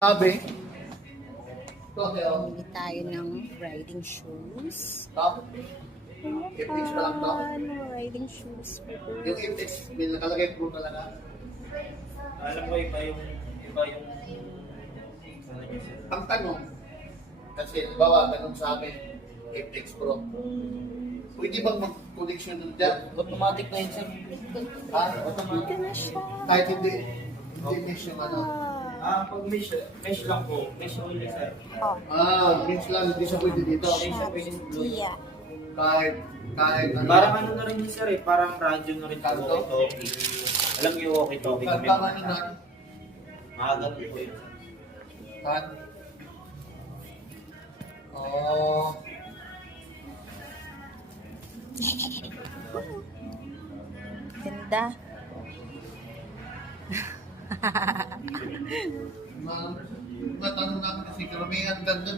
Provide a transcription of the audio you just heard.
Sabi, Bili tayo ng riding shoes. FX pa lang to. Ano, riding shoes. Yung FX, may nakalagay pro talaga. Alam ko iba yung ano niya sir. Ang tanong, kasi bawa, ganun sa amin, FX Pro. Pwede bang mag-connection nun dyan? Automatic na yun sir. Ito na siya. Kahit hindi mesh yung ano. Pag mesh lang po, mesh only sir. Oh, Mesh lang, hindi siya pwede dito. Hindi siya pwede sa Bluetooth. Kia. Kahit ano. Parang ano na rin yun sir eh, parang radyo na rin po Kanto? walkie-talkie. Alam niyo walkie-talkie Kahit kami. bang ano na. Maagal po yun. Kahit. Oh. Ganda. Matanong namin kasi karamihan ganda